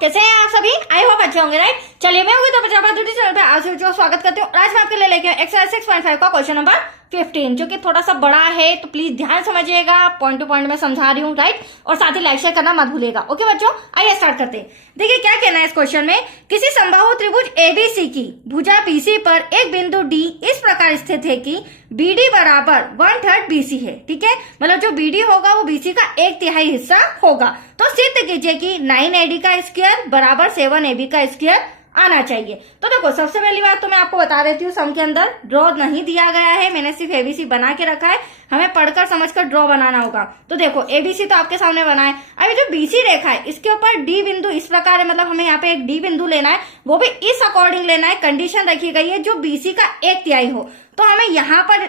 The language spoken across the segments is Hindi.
कैसे हैं आप सभी? आई होप अच्छे होंगे, राइट। चलिए मैं हूँ तो चैनल पे आज जो स्वागत करती हूँ। आज मैं आपके लिए लेके एक्सरसाइज 6.5 का क्वेश्चन नंबर 15 जो कि थोड़ा सा बड़ा है, तो प्लीज ध्यान समझिएगा, पॉइंट टू पॉइंट में समझा रही हूँ, राइट। और साथ ही लाइक शेयर करना मत भूलिएगा। ओके बच्चों, आइए स्टार्ट करते हैं। देखिए क्या कहना है इस क्वेश्चन में। किसी समबाहु त्रिभुज एबीसी की भुजा बीसी पर एक बिंदु डी इस प्रकार स्थित है कि बीडी बराबर 1/3 बीसी है। ठीक है, मतलब जो बीडी होगा वो बीसी का 1/3 हिस्सा होगा। तो सिद्ध कीजिए कि 9AD का स्क्वायर बराबर 7AB का स्क्वायर आना चाहिए। तो देखो सबसे पहली बात तो मैं आपको बता देती हूँ, सम के अंदर ड्रॉ नहीं दिया गया है, मैंने सिर्फ एबीसी बना के रखा है। हमें पढ़कर समझकर ड्रॉ बनाना होगा। तो देखो एबीसी तो आपके सामने बना है। अभी जो बीसी रेखा है इसके ऊपर डी बिंदु इस प्रकार है, मतलब हमें यहाँ पे एक डी बिंदु लेना है, वो भी इस अकॉर्डिंग लेना है। कंडीशन रखी गई है जो बीसी का 1/3 हो। तो हमें यहाँ पर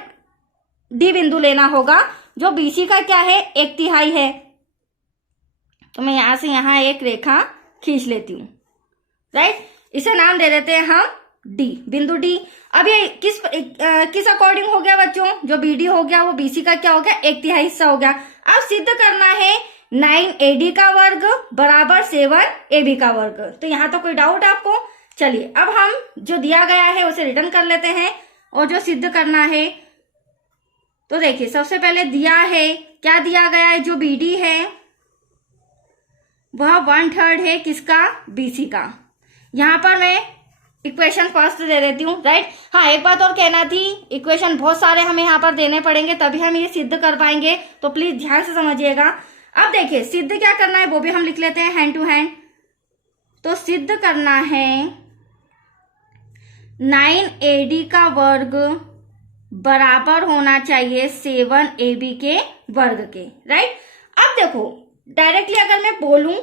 डी बिंदु लेना होगा जो बीसी का क्या है, 1/3 है। तो मैं यहां से यहां एक रेखा खींच लेती हूँ, राइट। इसे नाम दे देते हैं हम डी, बिंदु डी। अब ये किस अकॉर्डिंग हो गया बच्चों, जो बीडी हो गया वो बीसी का क्या हो गया, 1/3 हिस्सा हो गया। अब सिद्ध करना है 9AD का वर्ग बराबर 7AB का वर्ग। तो यहाँ तो कोई डाउट आपको? चलिए अब हम जो दिया गया है उसे रिटर्न कर लेते हैं और जो सिद्ध करना है। तो देखिए सबसे पहले दिया है, क्या दिया गया है, जो बीडी है वह 1/3 है किसका, बीसी का। यहां पर मैं इक्वेशन फर्स्ट दे देती हूँ, राइट। हाँ एक बात और कहना थी, इक्वेशन बहुत सारे हमें यहाँ पर देने पड़ेंगे तभी हम ये सिद्ध कर पाएंगे, तो प्लीज ध्यान से समझिएगा। अब देखिए सिद्ध क्या करना है वो भी हम लिख लेते हैं हैंड टू हैंड। तो सिद्ध करना है 9AD का वर्ग बराबर होना चाहिए 7AB के वर्ग के, राइट। अब देखो डायरेक्टली अगर मैं बोलूं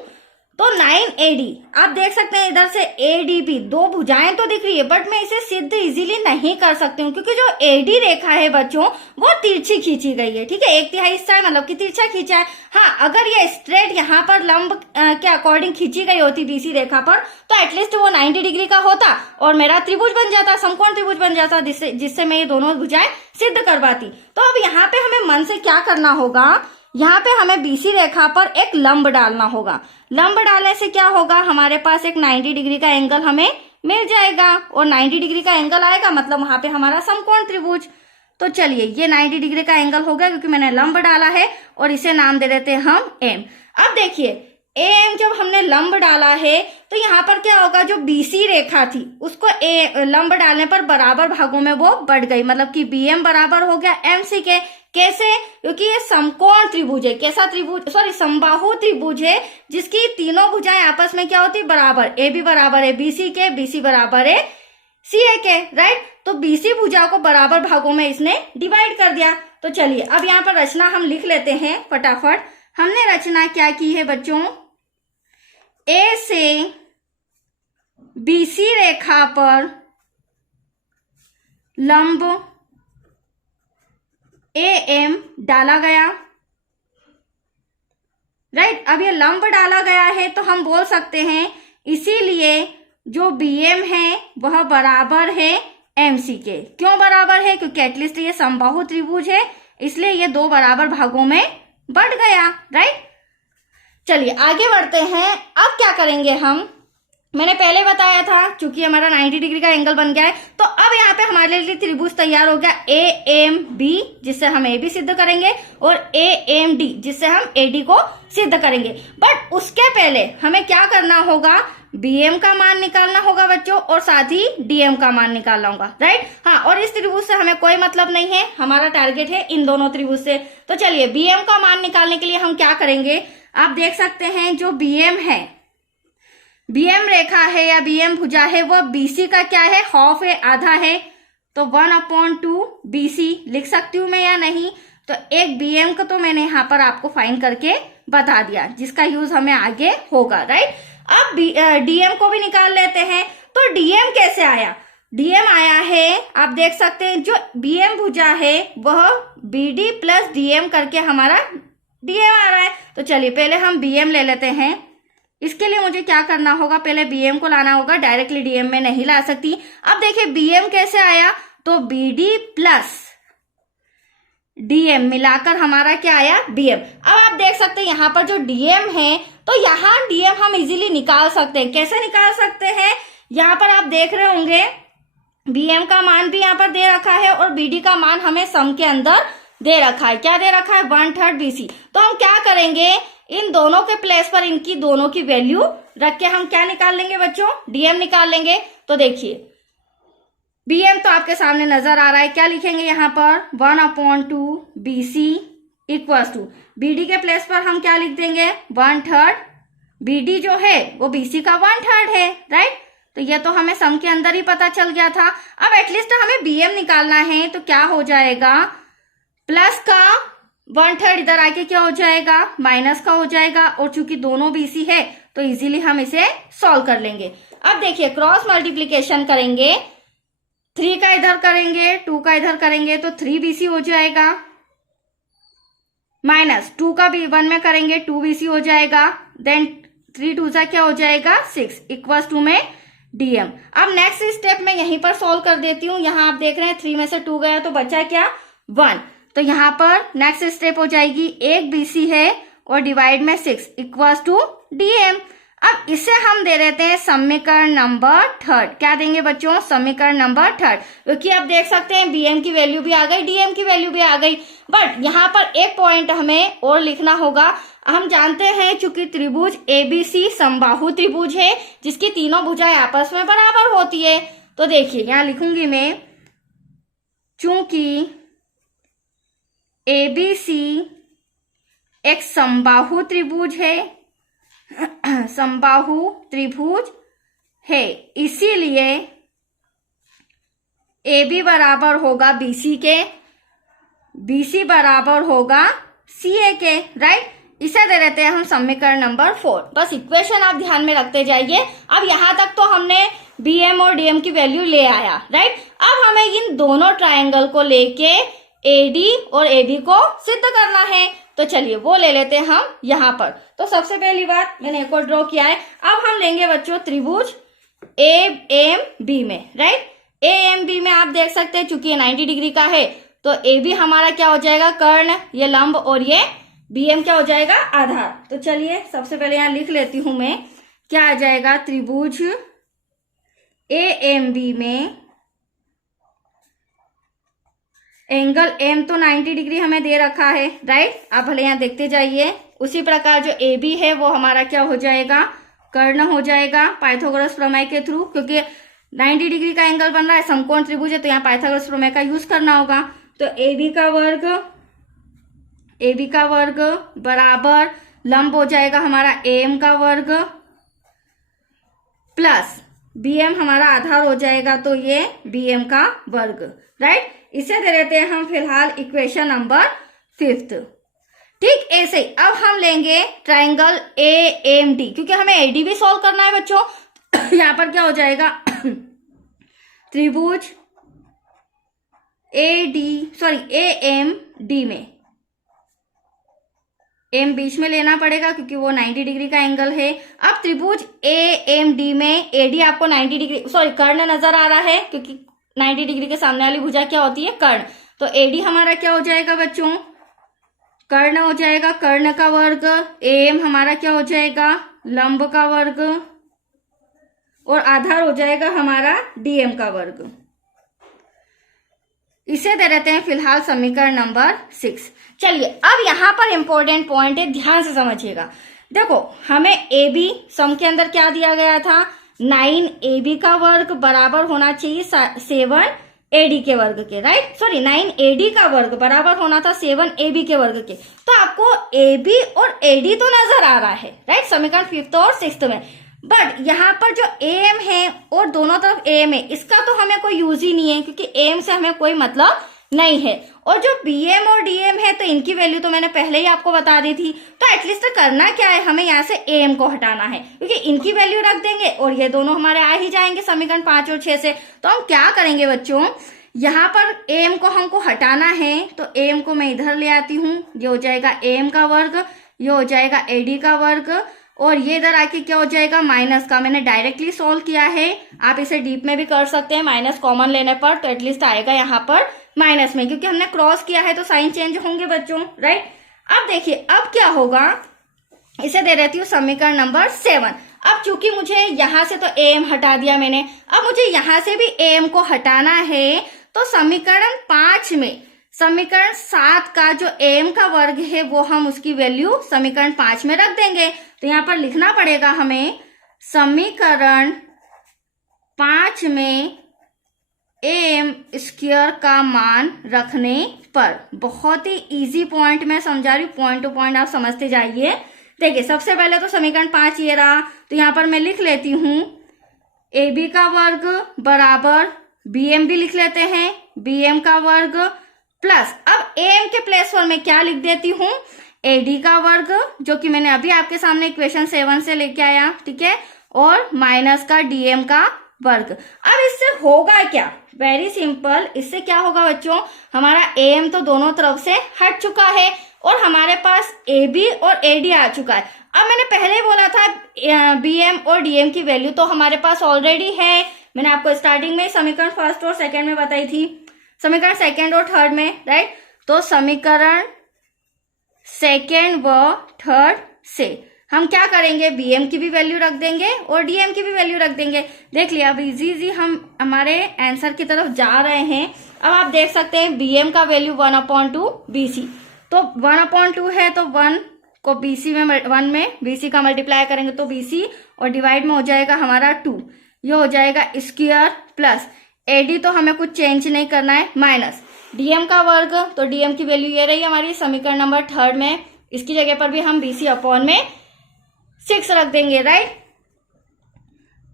तो 9AD, आप देख सकते हैं इधर से ADB, दो भुजाएं तो दिख रही है, बट मैं इसे सिद्ध इजीली नहीं कर सकती हूँ क्योंकि जो AD रेखा है बच्चों वो तिरछी खींची गई है। ठीक है, 1/3 हिस्सा है, मतलब कि तिरछा खींचा है। हाँ अगर ये स्ट्रेट यहाँ पर लंब के अकॉर्डिंग खींची गई होती बीसी रेखा पर तो एटलीस्ट वो 90 डिग्री का होता और मेरा त्रिभुज बन जाता, समकोण त्रिभुज बन जाता, जिससे मैं ये दोनों भुजाएं सिद्ध करवाती। तो अब यहाँ पे हमें मन से क्या करना होगा, यहाँ पे हमें बीसी रेखा पर एक लंब डालना होगा। लंब डालने से क्या होगा, हमारे पास एक 90 डिग्री का एंगल हमें मिल जाएगा और 90 डिग्री का एंगल आएगा मतलब वहां पे हमारा समकोण त्रिभुज। तो चलिए ये 90 डिग्री का एंगल हो गया क्योंकि मैंने लंब डाला है और इसे नाम दे देते हैं हम एम। अब देखिए एम जब हमने लंब डाला है तो यहाँ पर क्या होगा, जो बीसी रेखा थी उसको लंब डालने पर बराबर भागों में वो बढ़ गई, मतलब कि BM बराबर हो गया MC के। कैसे? क्योंकि ये समकोण त्रिभुज है। कैसा त्रिभुज, सॉरी समबाहु त्रिभुज है जिसकी तीनों भुजाएं आपस में क्या होती, बराबर। AB बराबर है BC के, BC बराबर है CA के, राइट। तो BC भुजा को बराबर भागों में इसने डिवाइड कर दिया। तो चलिए अब यहाँ पर रचना हम लिख लेते हैं फटाफट। हमने रचना क्या की है बच्चों, A से BC रेखा पर लंब AM डाला गया, राइट। अब ये लंब डाला गया है तो हम बोल सकते हैं इसीलिए जो BM है वह बराबर है MC के। क्यों बराबर है, क्योंकि एटलीस्ट ये समबाहु त्रिभुज है इसलिए ये दो बराबर भागों में बढ़ गया, राइट। चलिए आगे बढ़ते हैं। अब क्या करेंगे हम, मैंने पहले बताया था चूंकि हमारा 90 डिग्री का एंगल बन गया है तो अब यहाँ पे हमारे लिए त्रिभुज तैयार हो गया AMB, जिससे हम AB सिद्ध करेंगे, और AMD जिससे हम AD को सिद्ध करेंगे। बट उसके पहले हमें क्या करना होगा, BM का मान निकालना होगा बच्चों और साथ ही DM का मान निकालना होगा, राइट। हाँ और इस त्रिभुज से हमें कोई मतलब नहीं है, हमारा टारगेट है इन दोनों त्रिभुज से। तो चलिए BM का मान निकालने के लिए हम क्या करेंगे, आप देख सकते हैं जो BM है, BM रेखा है या BM भुजा है वह BC का क्या है, हाफ है, आधा है। तो 1/2 BC लिख सकती हूं मैं या नहीं, तो एक BM को तो मैंने यहाँ पर आपको फाइंड करके बता दिया जिसका यूज हमें आगे होगा, राइट। अब DM को भी निकाल लेते हैं। तो DM कैसे आया, DM आया है, आप देख सकते हैं जो BM भुजा है वह BD प्लस DM करके हमारा DM आ रहा है। तो चलिए पहले हम BM ले लेते हैं। इसके लिए मुझे क्या करना होगा, पहले BM को लाना होगा, डायरेक्टली DM में नहीं ला सकती। अब देखिए BM कैसे आया, तो BD प्लस डीएम मिलाकर हमारा क्या आया बीएम। अब आप देख सकते हैं यहाँ पर जो डीएम है तो यहाँ डीएम हम इजीली निकाल सकते हैं। कैसे निकाल सकते हैं, यहाँ पर आप देख रहे होंगे बीएम का मान भी यहाँ पर दे रखा है और बीडी का मान हमें सम के अंदर दे रखा है। क्या दे रखा है, 1/3 बीसी। तो हम क्या करेंगे, इन दोनों के प्लेस पर इनकी दोनों की वैल्यू रख के हम क्या निकाल लेंगे बच्चों, डीएम निकाल लेंगे। तो देखिए बीएम तो आपके सामने नजर आ रहा है, क्या लिखेंगे यहाँ पर 1/2 बीसी इक्वल्स टू बीडी के प्लेस पर हम क्या लिख देंगे 1/3। बीडी जो है वो बीसी का 1/3 है, राइट। तो ये तो हमें सम के अंदर ही पता चल गया था। अब एटलीस्ट हमें बीएम निकालना है तो क्या हो जाएगा, प्लस का 1/3 इधर आके क्या हो जाएगा, माइनस का हो जाएगा। और चूंकि दोनों बीसी है तो इजीली हम इसे सॉल्व कर लेंगे। अब देखिए क्रॉस मल्टीप्लीकेशन करेंगे, 3 का इधर करेंगे 2 का इधर करेंगे तो 3 बीसी हो जाएगा, माइनस 2 का भी 1 में करेंगे 2 बीसी हो जाएगा। देन 3 2 क्या हो जाएगा 6 इक्वल्स टू में डीएम। अब नेक्स्ट स्टेप में यहीं पर सॉल्व कर देती हूँ। यहाँ आप देख रहे हैं 3 में से 2 गया तो बचा क्या 1। तो यहाँ पर नेक्स्ट स्टेप हो जाएगी 1 बीसी है और डिवाइड में 6 इक्वल्स टू डीएम। अब इसे हम दे देते हैं समीकरण नंबर 3। क्या देंगे बच्चों, समीकरण नंबर 3। क्योंकि आप देख सकते हैं बीएम की वैल्यू भी आ गई, डीएम की वैल्यू भी आ गई। बट यहाँ पर एक पॉइंट हमें और लिखना होगा। हम जानते हैं चूंकि त्रिभुज एबीसी समबाहु त्रिभुज है जिसकी तीनों भुजाएं आपस में बराबर होती है। तो देखिए यहाँ लिखूंगी मैं, चूंकि एबीसी एक समबाहु त्रिभुज है, समबाहु त्रिभुज है, इसीलिए AB बराबर होगा BC के, BC बराबर होगा CA के, राइट। इसे दे देते हैं हम समीकरण नंबर 4। बस इक्वेशन आप ध्यान में रखते जाइए। अब यहां तक तो हमने BM और DM की वैल्यू ले आया, राइट। अब हमें इन दोनों ट्रायंगल को लेके AD और AB को सिद्ध करना है। तो चलिए वो ले लेते हैं हम यहाँ पर। तो सबसे पहली बात मैंने एक और ड्रॉ किया है। अब हम लेंगे बच्चों त्रिभुज AMB में, राइट। AMB में आप देख सकते हैं चूंकि ये 90 डिग्री का है तो AB हमारा क्या हो जाएगा कर्ण, ये लंब, और ये BM क्या हो जाएगा आधार। तो चलिए सबसे पहले यहाँ लिख लेती हूं मैं, क्या आ जाएगा त्रिभुज AMB में एंगल M तो 90 डिग्री हमें दे रखा है, राइट। आप भले यहाँ देखते जाइए। उसी प्रकार जो AB है वो हमारा क्या हो जाएगा कर्ण हो जाएगा पाइथागोरस प्रमेय के थ्रू, क्योंकि 90 डिग्री का एंगल बन रहा है, समकोण त्रिभुज है तो यहाँ पाइथागोरस प्रमेय का यूज करना होगा। तो AB का वर्ग बराबर लंब हो जाएगा हमारा AM का वर्ग प्लस BM हमारा आधार हो जाएगा तो ये BM का वर्ग, राइट। इसे दे देते हैं हम फिलहाल इक्वेशन नंबर 5। ठीक ऐसे ही अब हम लेंगे ट्रायंगल AMD, क्योंकि हमें AD भी सॉल्व करना है बच्चों। यहाँ पर क्या हो जाएगा त्रिभुज AMD में M बीच में लेना पड़ेगा क्योंकि वो 90 डिग्री का एंगल है। अब त्रिभुज AMD में AD आपको 90 डिग्री कर्ण नजर आ रहा है क्योंकि 90 डिग्री के सामने वाली भुजा क्या होती है कर्ण। तो AD हमारा क्या हो जाएगा बच्चों कर्ण हो जाएगा, कर्ण का वर्ग। AM हमारा क्या हो जाएगा लंब का वर्ग और आधार हो जाएगा हमारा DM का वर्ग। इसे दे देते हैं फिलहाल समीकरण नंबर 6। चलिए अब यहाँ पर इंपॉर्टेंट पॉइंट है, ध्यान से समझिएगा। देखो हमें AB सम के अंदर क्या दिया गया था 9AB का वर्ग बराबर होना चाहिए 7AD के वर्ग के, राइट। 9AD का वर्ग बराबर होना था 7AB के वर्ग के। तो आपको AB और AD तो नजर आ रहा है, राइट, समीकरण 5th और 6th में। बट यहाँ पर जो AM है और दोनों तरफ AM है, इसका तो हमें कोई यूज ही नहीं है क्योंकि AM से हमें कोई मतलब नहीं है। और जो BM और DM है तो इनकी वैल्यू तो मैंने पहले ही आपको बता दी थी। तो एटलीस्ट करना क्या है, हमें यहाँ से AM को हटाना है क्योंकि इनकी वैल्यू रख देंगे और ये दोनों हमारे आ ही जाएंगे समीकरण 5 और 6 से। तो हम क्या करेंगे बच्चों, यहाँ पर AM को हमको हटाना है तो AM को मैं इधर ले आती हूँ। ये हो जाएगा AM का वर्ग, ये हो जाएगा AD का वर्ग और ये इधर आके क्या हो जाएगा, माइनस का। मैंने डायरेक्टली सोल्व किया है, आप इसे डीप में भी कर सकते हैं माइनस कॉमन लेने पर, तो एटलीस्ट आएगा यहाँ पर माइनस में, क्योंकि हमने क्रॉस किया है तो साइन चेंज होंगे बच्चों, राइट। अब देखिए अब क्या होगा, इसे दे रहती हूँ समीकरण नंबर 7। अब चूंकि मुझे यहां से तो am हटा दिया मैंने, अब मुझे यहां से भी am को हटाना है, तो समीकरण 5 में समीकरण 7 का जो am का वर्ग है वो हम उसकी वैल्यू समीकरण 5 में रख देंगे। तो यहां पर लिखना पड़ेगा हमें समीकरण 5 में am स्क्वायर का मान रखने पर। बहुत ही इजी पॉइंट मैं समझा रही हूँ, पॉइंट टू पॉइंट आप समझते जाइए। देखिए सबसे पहले तो समीकरण 5 ये रहा, तो यहां पर मैं लिख लेती हूं ab का वर्ग बराबर bm भी लिख लेते हैं, bm का वर्ग प्लस, अब am के प्लेस पर मैं क्या लिख देती हूं, ad का वर्ग, जो कि मैंने अभी आपके सामने इक्वेशन 7 से लेके आया, ठीक है, और माइनस का dm का वर्ग। अब इससे होगा क्या, वेरी सिंपल, इससे क्या होगा बच्चों, हमारा am तो दोनों तरफ से हट चुका है और हमारे पास AB और AD आ चुका है। अब मैंने पहले ही बोला था BM और DM की वैल्यू तो हमारे पास ऑलरेडी है, मैंने आपको स्टार्टिंग में समीकरण फर्स्ट और सेकंड में बताई थी, समीकरण सेकंड और थर्ड में, राइट। तो समीकरण सेकंड व थर्ड से हम क्या करेंगे, BM की भी वैल्यू रख देंगे और DM की भी वैल्यू रख देंगे। देख लिया, अब इजी हम हमारे आंसर की तरफ जा रहे हैं। अब आप देख सकते हैं BM का वैल्यू 1/2 BC, तो 1/2 है तो 1 को BC में 1 में BC का मल्टीप्लाई करेंगे तो BC और डिवाइड में हो जाएगा हमारा 2, ये हो जाएगा स्क्वायर प्लस AD तो हमें कुछ चेंज नहीं करना है, माइनस DM का वर्ग, तो DM की वैल्यू ये रही हमारी समीकरण नंबर 3 में, इसकी जगह पर भी हम BC अपॉन में 6 रख देंगे, राइट।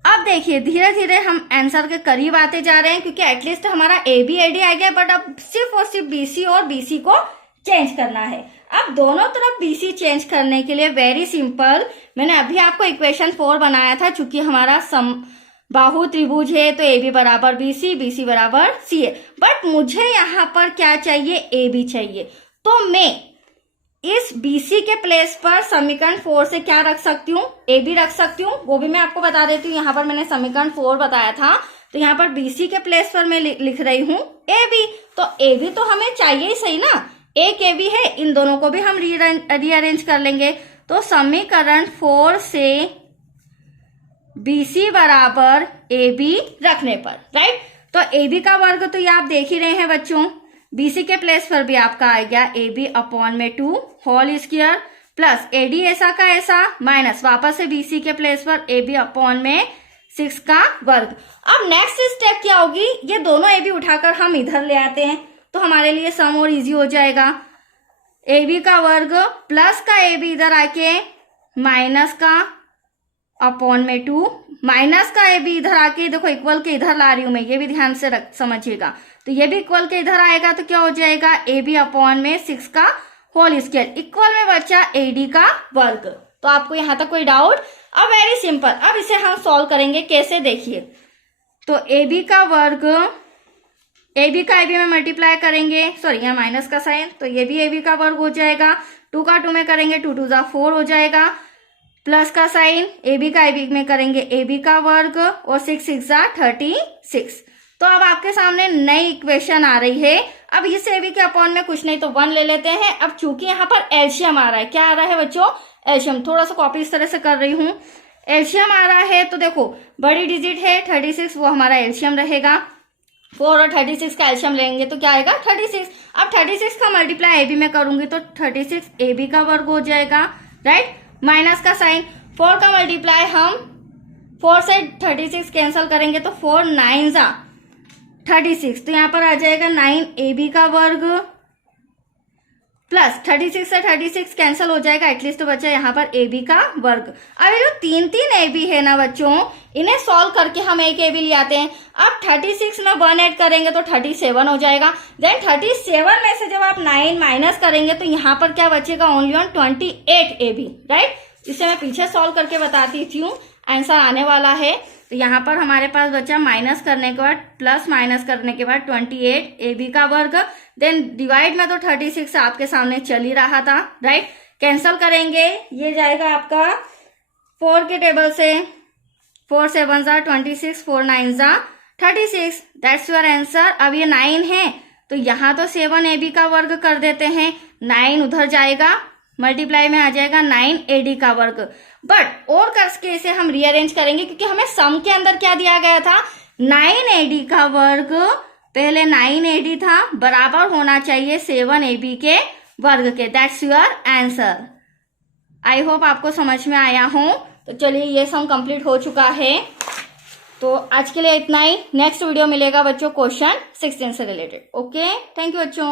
अब देखिए धीरे धीरे हम आंसर के करीब आते जा रहे हैं, क्योंकि एटलीस्ट हमारा AB AD आ गया, बट अब सिर्फ और सिर्फ BC और BC को चेंज करना है। अब दोनों तरफ BC चेंज करने के लिए वेरी सिंपल, मैंने अभी आपको इक्वेशन 4 बनाया था, चूंकि हमारा बाहु त्रिभुज है तो AB बराबर BC, BC बराबर CA, बट मुझे यहाँ पर क्या चाहिए, AB चाहिए। तो मैं इस BC के प्लेस पर समीकरण 4 से क्या रख सकती हूँ, AB रख सकती हूँ, वो भी मैं आपको बता देती हूँ। यहाँ पर मैंने समीकरण 4 बताया था, तो यहाँ पर BC के प्लेस पर मैं लिख रही हूँ AB, तो AB तो हमें चाहिए ही सही ना, एक AB है, इन दोनों को भी हम रीअरेंज कर लेंगे। तो समीकरण 4 से BC बराबर AB रखने पर, राइट। तो AB का वर्ग तो ये आप देख ही रहे हैं बच्चों, BC के प्लेस पर भी आपका आ गया AB अपॉन में 2 होल स्क्वायर प्लस AD ऐसा का ऐसा माइनस वापस से BC के प्लेस पर AB अपॉन में 6 का वर्ग। अब नेक्स्ट स्टेप क्या होगी, ये दोनों AB उठाकर हम इधर ले आते हैं, तो हमारे लिए सम और इजी हो जाएगा। AB का वर्ग प्लस का AB इधर आके माइनस का अपॉन में 2, माइनस का AB इधर आके, देखो इक्वल के इधर ला रही हूं मैं, ये भी ध्यान से समझिएगा, तो ये भी इक्वल के इधर आएगा, तो क्या हो जाएगा AB अपॉन में 6 का होल स्क्वायर, इक्वल में बचा AD का वर्ग। तो आपको यहां तक कोई डाउट? अब वेरी सिंपल, अब इसे हम सॉल्व करेंगे कैसे, देखिए। तो AB का वर्ग, AB का AB में मल्टीप्लाई करेंगे, सॉरी यहाँ माइनस का साइन, तो ये भी AB का वर्ग हो जाएगा, 2 का 2 में करेंगे 2 2 जा 4 हो जाएगा, प्लस का साइन AB का AB में करेंगे AB का वर्ग और 6 6 जा 36। तो अब आपके सामने नई इक्वेशन आ रही है। अब इस AB के अपॉन में कुछ नहीं तो 1 ले लेते हैं। अब चूंकि यहाँ पर एलसीएम आ रहा है, क्या आ रहा है बच्चों, एलसीएम, थोड़ा सा कॉपी इस तरह से कर रही हूँ, एलसीएम आ रहा है, तो देखो बड़ी डिजिट है 36, वो हमारा एलसीएम रहेगा, 4 और 36 का एलसीएम लेंगे तो क्या आएगा 36। अब 36 का मल्टीप्लाई AB में करूंगी तो 36 AB का वर्ग हो जाएगा, राइट, माइनस का साइन, 4 का मल्टीप्लाई हम 4 से 36 कैंसिल करेंगे तो 4 9 जा 36, तो यहाँ पर आ जाएगा 9 AB का वर्ग प्लस 36 से 36 कैंसिल हो जाएगा, एटलीस्ट तो बचा यहाँ पर AB का वर्ग। अब ये जो 3 AB है ना बच्चों, इन्हें सॉल्व करके हम एक AB ले आते हैं। अब 36 में 1 ऐड करेंगे तो 37 हो जाएगा, देन 37 में से जब आप 9 माइनस करेंगे तो यहाँ पर क्या बचेगा, ओनली ऑन 28 AB, राइट। इसे मैं पीछे सॉल्व करके बताती हूँ, आंसर आने वाला है। तो यहाँ पर हमारे पास बचा माइनस करने के बाद प्लस माइनस करने के बाद 28 AB का वर्ग, देन डिवाइड में तो 36 आपके सामने चल ही रहा था, राइट, कैंसिल करेंगे, ये जाएगा आपका 4 के टेबल से 4 7 ज़ा 26, 4 9 ज़ा 36, दैट्स योर आंसर। अब ये 9 है तो यहाँ तो 7ab का वर्ग कर देते हैं, 9 उधर जाएगा, मल्टीप्लाई में आ जाएगा 9ad का वर्ग। बट और करके इसे हम रीअरेंज करेंगे क्योंकि हमें सम के अंदर क्या दिया गया था, 9ad का वर्ग, पहले 9ad था, बराबर होना चाहिए 7ab के वर्ग के। That's your answer. I hope आपको समझ में आया हो। तो चलिए ये सम कंप्लीट हो चुका है। तो आज के लिए इतना ही। नेक्स्ट वीडियो मिलेगा बच्चों क्वेश्चन 16 से रिलेटेड। ओके, थैंक यू बच्चों।